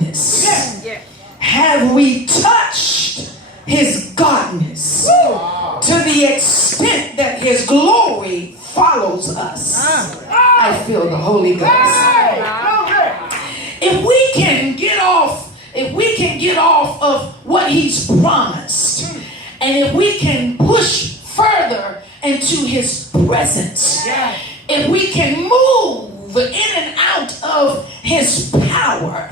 godness? Have we touched his godness to the extent that his glory follows us? I feel the Holy Ghost. If we can get off of what he's promised, and if we can push further into his presence, if we can move in and out of his power,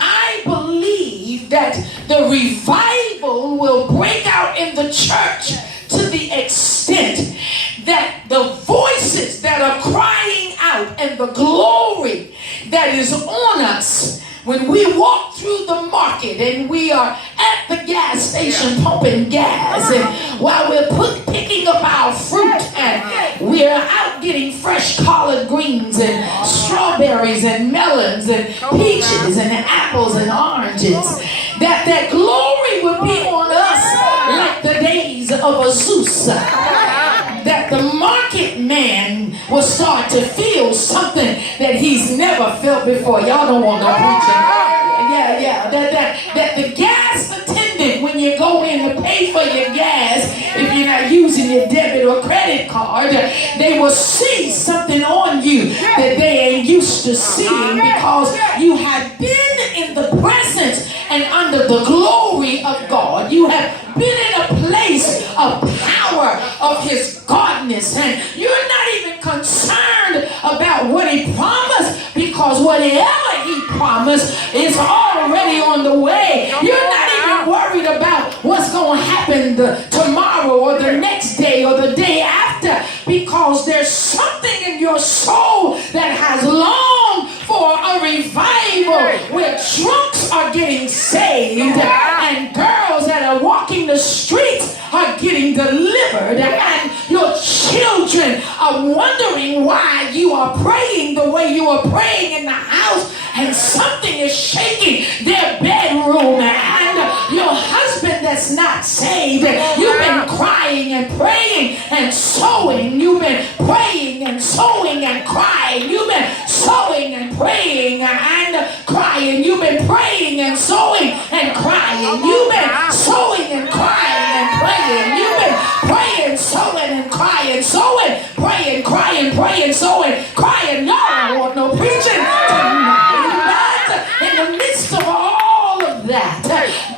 I believe that the revival will break out in the church to the extent that the voices that are crying out and the glory that is on us when we walk through the market and we are at the gas station pumping gas, and while we're picking up our fruit and we're out getting fresh collard greens and strawberries and melons and peaches and apples and oranges, that glory would be on us like the days of Azusa. That the market man will start to feel something that he's never felt before. Y'all don't want no preaching. That the gas attendant, when you go in to pay for your gas, if you're not using your debit or credit card, they will see something on you that they ain't used to seeing, because you have been in the presence and under the glory of God. You have been in a place of power of his godness, and you're not even concerned about what he promised, because whatever he promised is already on the way. You're not even worried about what's going to happen tomorrow or the next day or the day after, because there's something in your soul that has longed for a revival where drunks are getting saved and girls that are walking the streets are getting delivered, and your children are wondering why you are praying the way you are praying in the house, and something is shaking their bedroom, and your husband that's not saved, you've been crying and praying and sowing, you've been praying and sowing and crying, you've been sowing and praying and crying, you've been praying and sowing and crying, you've been sowing and crying and praying, you've been praying, sowing and crying, sowing, praying, crying, praying, sowing, crying. No, I don't want no preaching tonight. But in the midst of all of that,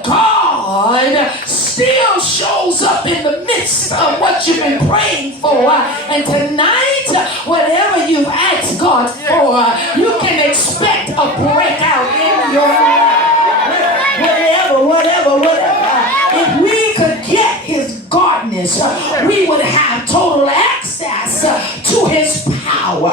God still shows up in the midst of what you've been praying for. And tonight, whatever you've asked God for, you can expect a breakout in your life. Whatever. If we could get his godness, we would have total access to his power.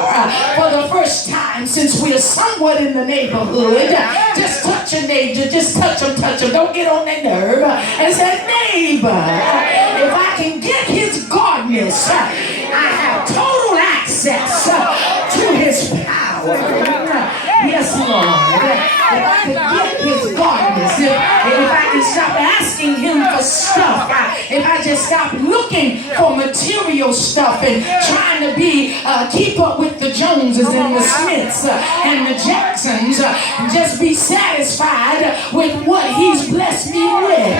For the first time since we are somewhat in the neighborhood, just touch a neighbor, just touch them, don't get on their nerve, and say, neighbor, if I can get his godness, I have total access to his power. Yes, Lord. If I could get his godness, if I can stop asking him for stuff, if I just stop looking for material stuff and trying to keep up with the Joneses and the Smiths and the Jacksons, just be satisfied with what he's blessed me with.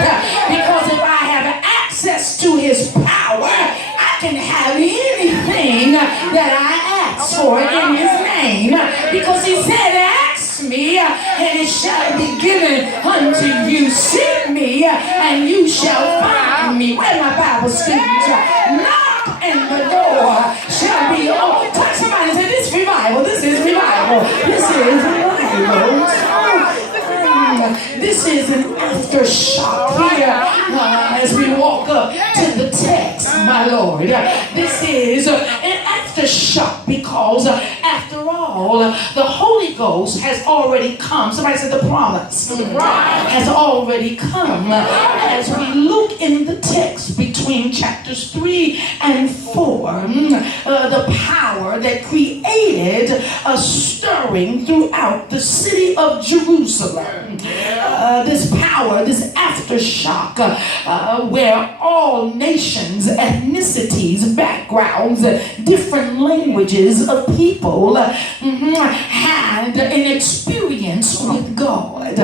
Because if I have access to his power, I can have anything that I ask for in his name, because he said, ask me and it shall be given unto you. Seek me and you shall find me. Where my Bible students? Knock and the door shall be open. Touch somebody and say, this is revival. This is revival. This is revival. This is an aftershock here as we walk up to the text, my Lord. This is an aftershock because after all, the Holy Ghost has already come. Somebody said the promise has already come. As we look in the text between chapters 3 and 4, the power that created a stirring throughout the city of Jerusalem. This power, this aftershock, where all nations, ethnicities, backgrounds, different languages of people had an experience with God.